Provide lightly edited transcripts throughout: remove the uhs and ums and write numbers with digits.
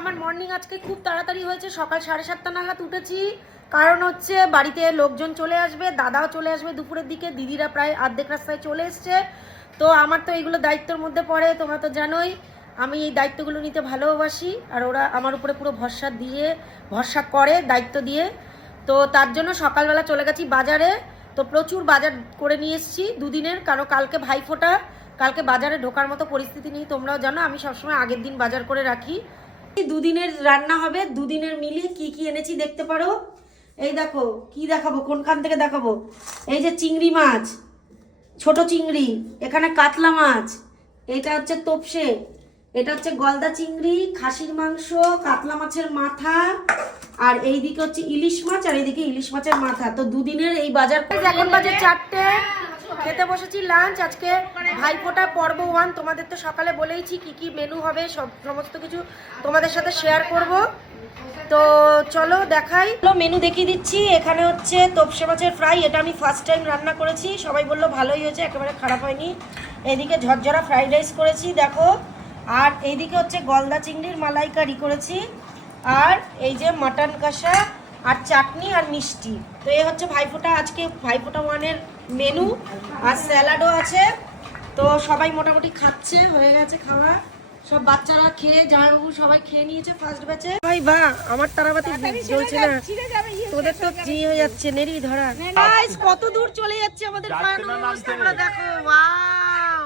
আমার মর্নিং আজকে খুব তাড়াতাড়ি হয়েছে, সকাল 7:30 নাগাদ উঠেছি। কারণ হচ্ছে বাড়িতে লোকজন চলে আসবে, দাদাও চলে আসবে দুপুরের দিকে, দিদিরা প্রায় অর্ধেক রাস্তায় চলে এসছে। তো আমার তো এইগুলো দায়িত্বের মধ্যে পড়ে, তোমরা তো জানোই আমি এই দায়িত্বগুলো নিতে ভালোবাসি, আর ওরা আমার উপরে পুরো ভরসা করে দায়িত্ব দিয়ে। তো তার জন্য সকালবেলা চলে গেছি বাজারে। তো প্রচুর বাজার করে নিয়ে এসেছি দুদিনের, কারণ কালকে ভাইফোঁটা, কালকে বাজারে ঢোকার মতো পরিস্থিতি নেই, তোমরাও জানো আমি সবসময় আগের দিন বাজার করে রাখি। দুদিনের রান্না হবে, দুদিনের মিলিয়ে কি কি এনেছি দেখতে পারো। এই দেখো, কি দেখাবো, কোনখান থেকে দেখাবো। এই যে চিংড়ি মাছ, ছোট চিংড়ি, এখানে কাতলা মাছ, এটা হচ্ছে তোপসে, এটা হচ্ছে গলদা চিংড়ি, খাসির মাংস, কাতলা মাছের মাথা, আর এইদিকে হচ্ছে ইলিশ মাছ, আর এইদিকে ইলিশ মাছের মাথা। তো দুদিনের এই বাজার। এখন বাজে 4টে, খেতে বসেছি লাঞ্চ। আজকে ভাইফোঁটা পর্ব 1, তোমাদের তো সকালে বলেইছি কি কি মেনু হবে, সমস্ত কিছু তোমাদের সাথে শেয়ার করব। তো চলো দেখাই, মেনু দেখিয়ে দিচ্ছি। এখানে হচ্ছে তোপসে মাছের ফ্রাই, এটা আমি ফার্স্ট টাইম রান্না করেছি, সবাই বললো ভালোই হয়েছে, একেবারে খারাপ হয়নি। এইদিকে ঝরঝরা ফ্রাইড রাইস করেছি দেখো, আর এইদিকে হচ্ছে গলদা চিংড়ির মালাইকারি করেছি, আর এই যে মাটন কষা, আর চাটনি আর মিষ্টি। তো এই হচ্ছে ভাইফোঁটা, আজকে ভাইফোঁটা 1-এর মেনু, আর স্যালাডও আছে। তো সবাই মোটামুটি খাচ্ছে, হয়ে গেছে খাওয়া, সব বাচ্চারা খেয়ে, জামাইবাবু সবাই খেয়ে নিয়েছে ফার্স্ট ব্যাচে। ভাই বাহ, আমার তারাবাতি জ্বলছে না, তোদের তো হয়ে যাচ্ছে নেরি ধরা। গাইস কত দূর চলে যাচ্ছে আমাদের ফাইনাল অবস্থা, তোমরা দেখো, ওয়াও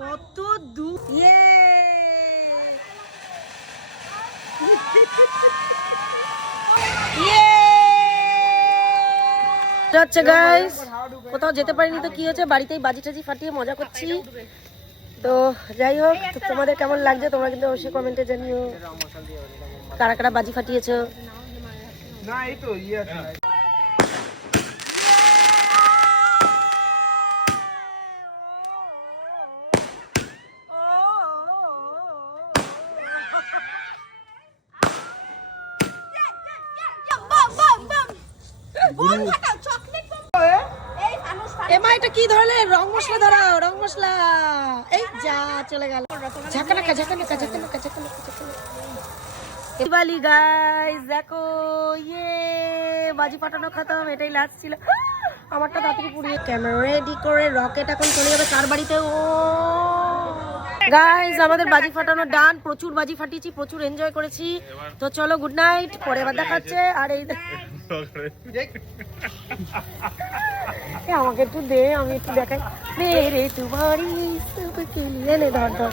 কত দূর। ইয়ে যাচ্ছে গাইস, কোথাও যেতে পারিনি তো কি হয়েছে, বাড়িতেই বাজি টাজি ফাটিয়ে মজা করছি। তো যাই হোক, তোমাদের কেমন লাগছে তোমরা কিন্তু অবশ্যই কমেন্টে জানিও, কারা কারা বাজি ফাটিয়েছো। না এই তো এমা, এটা কি ধরলে? রং মশলা ধরাও, রং মশলা। এই যা চলে গেল, ঝাঁকানাকা ঝাঁকানাকা ঝাঁকানাকা ঝাঁকানাকা ঝাঁকানাকা। দিওয়ালি গাইস দেখো, ইয়ে বাজি ফাটানো খতম, এটাই লাস্ট ছিল। আমারটা তাড়াতাড়ি পুড়িয়ে ক্যামেরা রেডি করে রকেট এখন চলে যাবে কার বাড়িতে। ও গাইস আমাদের বাজি ফাটানো ডান, প্রচুর বাজি ফাটিয়েছি, প্রচুর এনজয় করেছি। তো চলো গুড নাইট, পরে আবার দেখা হচ্ছে। আর এই আমাকে একটু দে, আমি একটু দেখাই। মেরে তুমারি ধর ধর